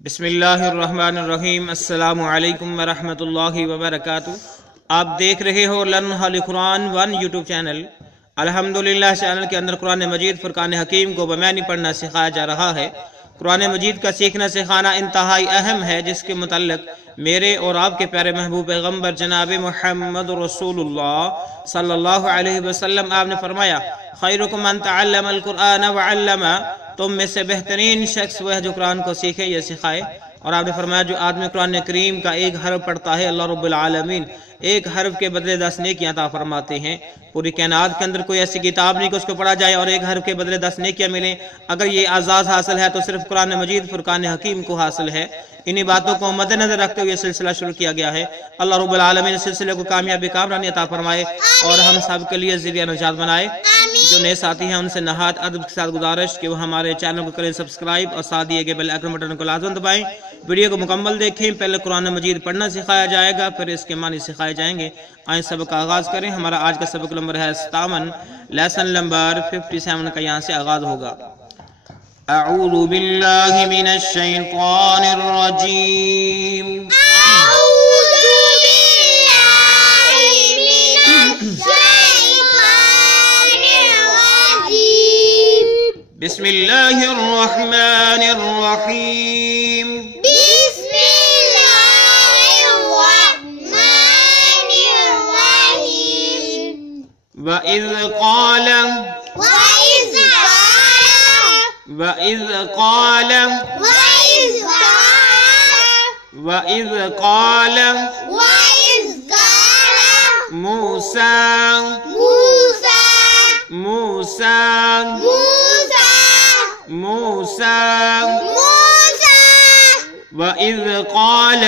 بسم اللہ الرحمن الرحیم۔ السلام علیکم ورحمۃ اللہ وبرکاتہ۔ آپ دیکھ رہے ہو لرن ہالی قرآن 1 یوٹیوب چینل۔ الحمدللہ چینل کے اندر قرآن مجید فرقان حکیم کو بمعنی پڑھنا سکھایا جا رہا ہے۔ قرآن مجید کا سیکھنا سکھانا انتہائی اہم ہے، جس کے متعلق میرے اور آپ کے پیارے محبوب پیغمبر جناب محمد رسول اللہ صلی اللہ علیہ وسلم آپ نے فرمایا، خیرکم من تعلم القرآن وعلمہ، تم میں سے بہترین شخص وہ ہے جو قرآن کو سیکھے یا سکھائے۔ اور آپ نے فرمایا جو آدمی قرآن کریم کا ایک حرف پڑھتا ہے، اللہ رب العالمین ایک حرف کے بدلے 10 نیکیاں عطا فرماتے ہیں۔ پوری کائنات کے اندر کوئی ایسی کتاب نہیں کہ اس کو پڑھا جائے اور ایک حرف کے بدلے 10 نیکیاں ملیں۔ اگر یہ اعزاز حاصل ہے تو صرف قرآن مجید فرقان حکیم کو حاصل ہے۔ انہی باتوں کو مد نظر رکھتے ہوئے یہ سلسلہ شروع کیا گیا ہے۔ اللہ رب العالمین اس سلسلے کو کامیابی کامرانی عطا فرمائے اور ہم سب کے لیے ذریعہ نجات بنائے۔ جو نئے ساتھی ہیں ان سے نہایت ادب کے ساتھ گزارش کہ وہ ہمارے چینل کو کریں سبسکرائب اور ساتھ دیے گئے بیل آئیکن بٹن کو لازم دبائیں۔ ویڈیو کو مکمل دیکھیں۔ پہلے قرآن مجید پڑھنا سکھایا جائے گا، پھر اس کے معنی سکھائے جائیں گے۔ آئیں سبق کا آغاز کریں۔ ہمارا آج کا سبق نمبر ہے 57، لیسن نمبر 57 کا یہاں سے آغاز ہوگا۔ اعوذ باللہ من الشیطان الرجیم، بسم اللہ الرحمن الرحیم، بسم اللہ الرحمن الرحیم۔ وَإِذْ قَالَ وَإِذْ قَالَ موسیٰ وَإِذْ قَالَ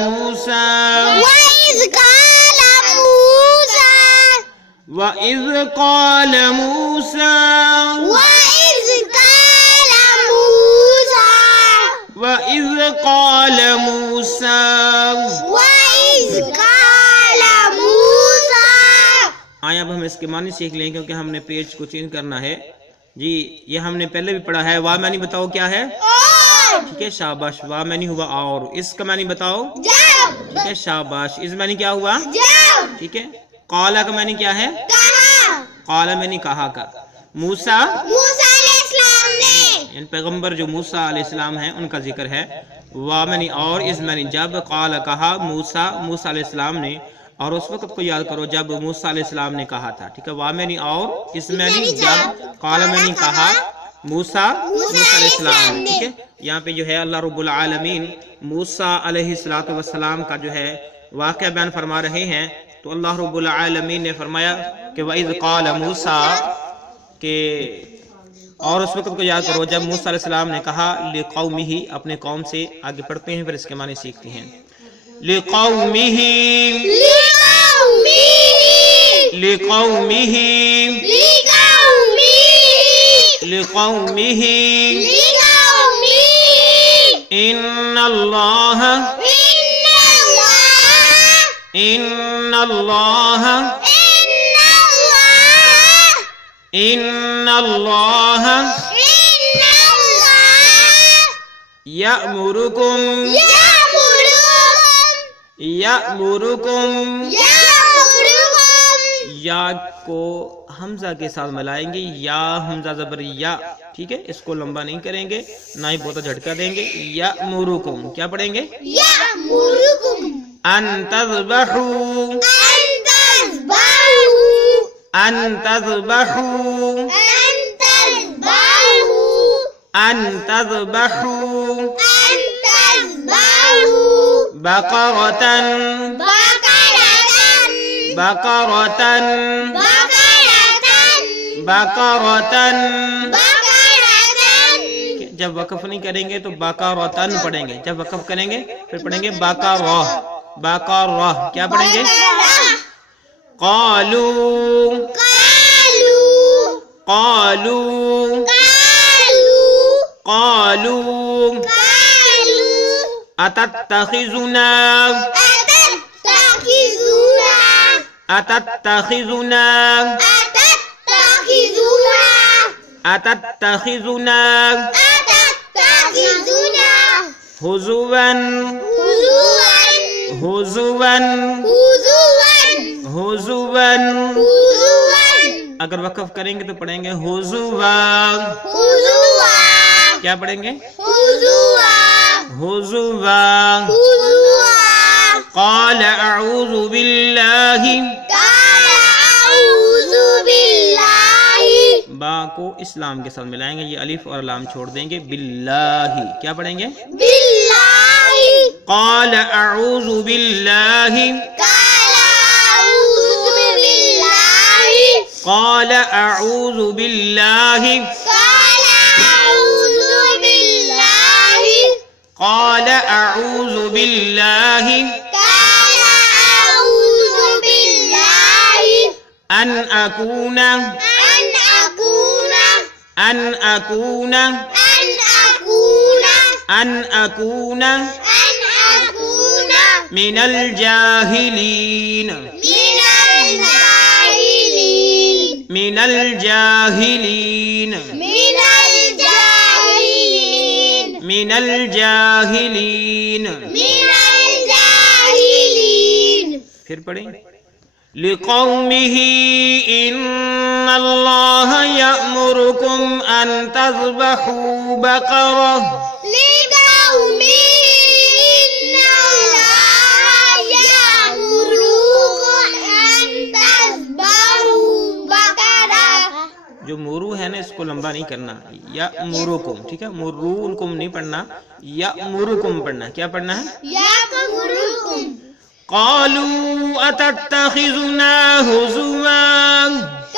موسیٰ وَإِذْ قَالَ موسیٰ وَإِذْ قَالَ موسیٰ وَإِذْ قَالَ موسیٰ۔ آئیں اب ہم اس کے معنی سیکھ لیں کیونکہ ہم نے پیج کو چینج کرنا ہے۔ جی یہ ہم نے پہلے بھی پڑھا ہے۔ وا معنی بتاؤ کیا ہے؟ ٹھیک ہے شاباش۔ وا معنی ہوا اور، اس کا معنی بتاؤ؟ ٹھیک ہے شاباش۔ اس معنی کیا ہوا؟ ٹھیک ہے۔ قالا کا معنی کیا ہے؟ قالا معنی کہا کا۔ موسیٰ ان پیغمبر جو موسیٰ علیہ السلام ہیں ان کا ذکر ہے۔ وا معنی اور، اس معنی جب، قالا کہا، موسیٰ علیہ السلام نے، اور اس وقت کو یاد کرو جب موسیٰ علیہ السلام نے کہا تھا۔ ٹھیک ہے۔ وا معنی اور، اس معنی جب، قالا معنی کہا، موسیٰ علیہ السلام۔ ٹھیک ہے۔ یہاں پہ جو ہے اللہ رب العالمین موسیٰ علیہ السلام کا جو ہے واقعہ بیان فرما رہے ہیں۔ تو اللہ رب العالمین نے فرمایا کہ وَإِذْ قَالَ موسیٰ، کہ اور اس وقت کو یاد کرو جب موسیٰ علیہ السلام نے کہا لِقَوْمِهِ، اپنے قوم سے۔ آگے پڑھتے ہیں پھر اس کے معنی سیکھتے ہیں۔ لِقَوْمِهِ إِنَّ اللَّهَ يَأْمُرُكُمْ یا کو حمزہ کے ساتھ ملائیں گے، یا حمزہ زبر یا۔ ٹھیک ہے۔ اس کو لمبا نہیں کریں گے، نہ ہی بہت جھٹکا دیں گے۔ یأمرکم کیا پڑھیں گے؟ ان تذبحوا بقرة۔ جب وقف نہیں کریں گے تو بقرتن پڑھیں گے، جب وقف کریں گے پھر پڑھیں گے بقرہ۔ کیا پڑھیں گے؟ قالوا أتتخذنا अतत्तखिज़ुना أتتخذنا हुज़ुवन هزوا हुज़ुवन هزوا हुज़ुवन। هزوا अगर वक़फ़ करेंगे तो पढ़ेंगे हुज़ुवा। هزوا क्या पढ़ेंगे? هزوا हुज़ुवा। هزوا क़ाल अऊज़ु बिल्लाहि। قال أعوذ بالله बा को इस्लाम के साथ मिलाएंगे, ये अलिफ और लाम छोड़ देंगे। बिल्लाहि क्या पढ़ेंगे? بالله क़ाल अऊज़ु बिल्लाहि। قال أعوذ بالله क़ाल अऊज़ु बिल्लाहि। قال أعوذ بالله क़ाल अऊज़ु बिल्लाहि قال أعوذ بالله अन अकून أن أكون अन अकून أن أكون अन अकून أن أكون मिनल जाहिलीन من الجاهلين मिनल जाहिलीन من मिनल الجاهلين जाहिलीन। من الجاهلين फिर पढ़ें लिक़ौमिही इन्नल्लाह यअमुरुकुम अन तज़बहू बक़रा। لقوم إن الله يأمركم أن تذبحوا بقرة जो मुरू है ना इसको लंबा नहीं करना, या मुरुकुम, ठीक है? मुर्रूनकुम नहीं पढ़ना, या मुरुकुम पढ़ना। क्या पढ़ना है? يأمركم क़ालू अतत्तखिज़ुना हुज़ुवा।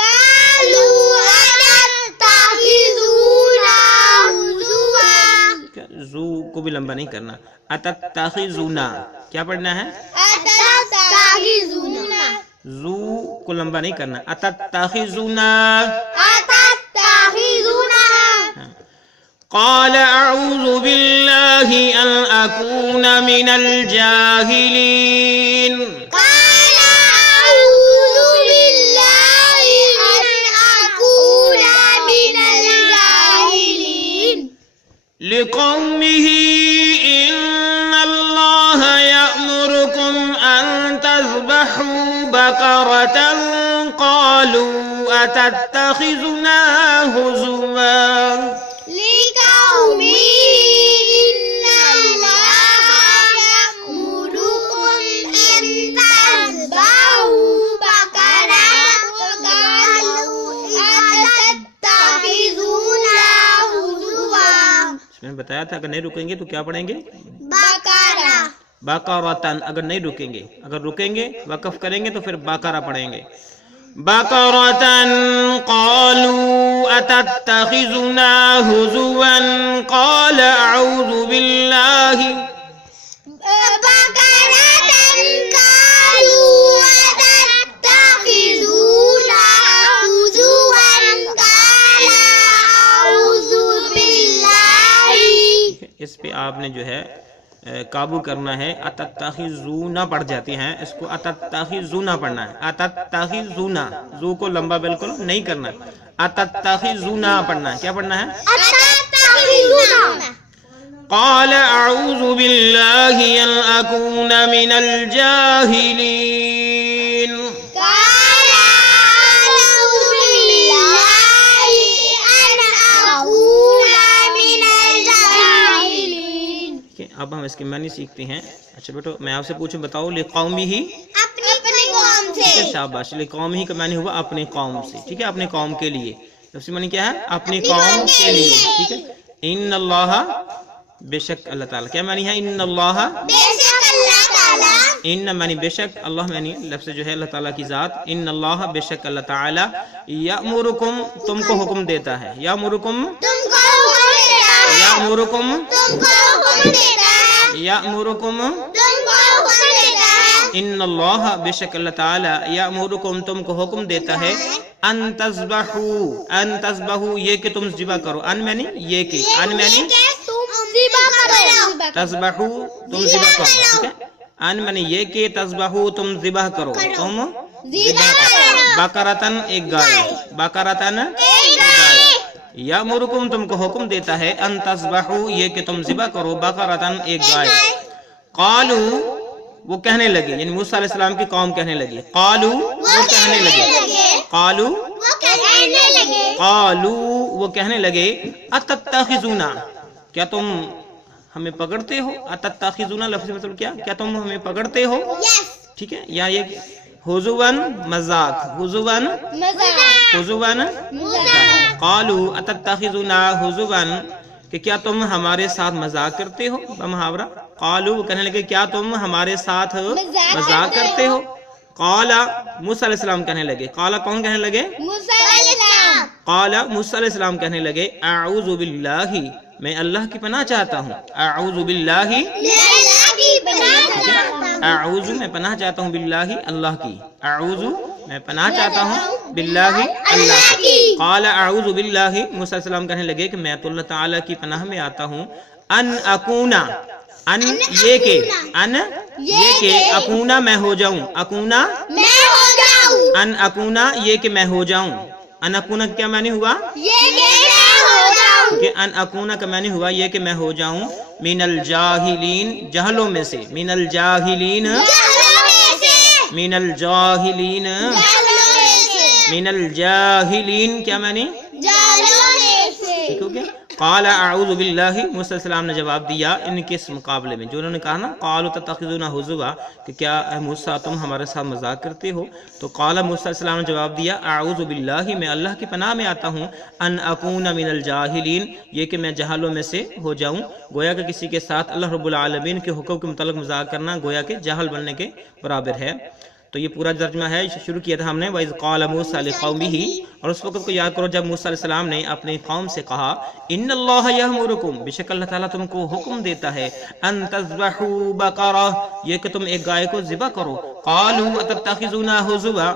قالوا أتتخذونا هزوا जू को भी लंबा नहीं करना। अतत्तखिज़ुना क्या पढ़ना है? أتتخذونا जू को लंबा नहीं करना। अतत्तखिज़ुना। أتتخذونا قال أعوذ بالله أن أكون من الجاهلين قال أعوذ بالله أن أكون من الجاهلين لقومه إن الله يأمركم أن تذبحوا بقرة قالوا أتتخذنا هزوا لقوم إن الله يأمركم أن تذبحوا بقرة قالوا أتتخذونا هزوا मैंने बताया था अगर नहीं रुकेंगे तो क्या पढ़ेंगे? बकरा बाकरतन। अगर नहीं रुकेंगे, अगर रुकेंगे वक़फ़ करेंगे तो फिर बाकरा पढ़ेंगे। बाकरतन क़ालू अतत्तखिज़ुना हुज़ुवन क़ाल अऊज़ु बिल्लाहि। बकरतन قالوا أتتخذونا هزوا قال أعوذ بالله इस पे आपने जो है काबू करना है। अतत्तखिज़ूना पढ़ जाती हैं, इसको अतत्तखिज़ूना पढ़ना है। अतत्तखिज़ूना, जू को लंबा बिल्कुल नहीं करना, अतत्तखिज़ूना पढ़ना है। क्या पढ़ना है? أتتخذونا क़ाल अऊज़ु बिल्लाहि अन अकून मिनल जाहिलीन। قال أعوذ بالله أن أكون من الجاهلين ठीक है, अब हम इसकी मानी सीखते हैं। अच्छा बेटो मैं आपसे पूछूं, बताओ लिक़ौमिही। अपने कौम ठीक है, से शाबाश। लिक़ौमिही का मानी हुआ अपने कौम से। ठीक है, अपने कौम के लिए। सबसे मानी क्या है? अपने कौम के लिए। ठीक है, इन्नल्लाह बेशक अल्लाह ताला। क्या मानी है? इन्नल्लाह। बेशक अल्लाह ताला इन मानी बेशक, अल्लाह मानी लफ्ज़ जो है अल्लाह ताला की ज़ात। इन्नल्लाह बेशक अल्लाह ताला यामुरुकुम तुमको हुक्म देता है। यामुरुकुम तुमको हुक्म देता है यामुरुकुम तुमको हुक्म देता है यामुरुकुम। तुमको हुक्म देता है इन्नल्लाह बेशक अल्लाह ताला यामुरुकुम तुमको हुक्म देता है अन तज़बहू ये कि तुम ज़िबा करो। अन मैनी ये कि, अन मैनी तुम ज़िबा करो तज़बहू तुम ज़िबा करो। ठीक है, अन मैनी ये कि तज़बहू तुम ज़िबा करो, तुम ज़िबा करो। बकरतन एक गाय, बकरतन एक गाय यामुरुकुम तुम को हुक्म देता है अन तस्बहू ये कि तुम ज़िबा करो बकरतन एक गाय। कालू वो कहने लगे, यानी मूसा अलैहिस्सलाम की कौम कहने लगी, कालू वो कहने लगे, कालू वो कहने लगे, कालू वो कहने लगे अतत्तखिज़ूना क्या तुम हमें पकड़ते हो। अतत्तखिज़ूना लफ्ज़ मतलब क्या तुम हमें पकड़ते हो। ठीक है, या ये हुज़ुवन मजाक, हुज़ुवन मजाक, हुज़ुवन मजाक, कालू अतत्तखिज़ूना हुज़ुवन कि क्या तुम हमारे साथ मजाक करते हो। मुहावरा कालू वो कहने लगे क्या तुम हमारे साथ मजाक करते हो। काला मूसा अलैहिस्सलाम कहने लगे, काला कौन कहने लगे, मूसा अलैहिस्सलाम, काला मूसा अलैहिस्सलाम कहने लगे अऊज़ु बिल्लाहि मैं अल्लाह की पनाह चाहता हूँ। अऊज़ु बिल्लाहि मैं अल्लाह की पनाह चाहता हूँ, अऊज़ु मैं पनाह चाहता हूँ बिल्लाहि अल्लाह की, अऊज़ु मैं पनाह चाहता हूँ बिल्लाहि अल्लाह की। काला अऊज़ु बिल्लाहि मूसा अलैहिस्सलाम कहने लगे कि मैं तो अल्लाह ताला की पनाह में आता हूँ अन अकूना अन ये के अन ये के अकूना मैं हो जाऊं, अकूना मैं हो जाऊं, अन अकूना ये कि मैं हो जाऊं। अन अकूना क्या मानी हुआ ये मैं हो जाऊं, कि अन अकूना का मानी हुआ ये कि मैं हो जाऊं मिनल जाहिलीन जहलों में से, मिनल जाहिलीन जहलों में से, मिनल जाहिलीन जहलों में से, मिनल जाहिलीन क्या मानी जहलों में से। ठीक हो गया। काला अऊज़ु बिल्लाहि मूसा अलैहिस्सलाम ने जवाब दिया इनके इस मुकाबले में जो उन्होंने कहा ना कालू तत्तखिज़ूना हुज़ुवा कि क्या ऐ मूसा तुम हमारे साथ मजाक करते हो। तो काला मूसा अलैहिस्सलाम ने जवाब दिया अऊज़ु बिल्लाहि मैं अल्लाह की पनाह में आता हूँ अन अकूना मिनल जाहिलीन ये कि मैं जहालों में से हो जाऊँ। गोया कि किसी के साथ अल्लाह रब्बुल आलमीन के हुक्म के मुताबिक मजाक करना गोया के जहल बनने के बराबर है। तो ये पूरा तर्जुमा है, शुरू किया था हमने वइज़ क़ाल मूसा लिक़ौमिही, और उस वक्त को याद करो जब मूसा अलैहिस्सलाम ने अपनी कौम से कहा इन्नल्लाह यअमुरुकुम बेशक अल्लाह ताला तुमको हुक्म देता है अन तज़बहू बकरा ये कि तुम एक गाय को ज़िबा करो। क़ालू अतत्तखिज़ूना हुज़ुवा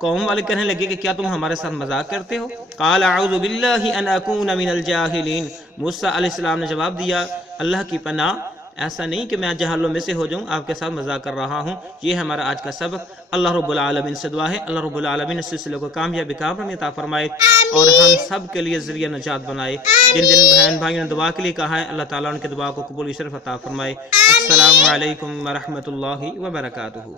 कौम वाले कहने लगे कि क्या तुम हमारे साथ मजाक करते हो। क़ाल अऊज़ु बिल्लाहि अन अकूना मिनल जाहिलीन मूसा अलैहिस्सलाम ने जवाब दिया अल्लाह की पनाह ऐसा नहीं कि मैं जहालों में से हो जाऊं, आपके साथ मजाक कर रहा हूं। ये हमारा आज का सबक। अल्लाह रब्बुल आलमीन से दुआ है अल्लाह रब्बुल आलमीन इस सिलसिले को कामयाबी कामयाबी अता फरमाए और हम सब के लिए ज़रिया नजात बनाए। जिन जिन बहन भाइयों ने दुआ के लिए कहा है अल्लाह ताला उनके दुआ को कबूल शरफ अता फरमाए। अस्सलामु अलैकुम व रहमतुल्लाहि व बरकातुहू।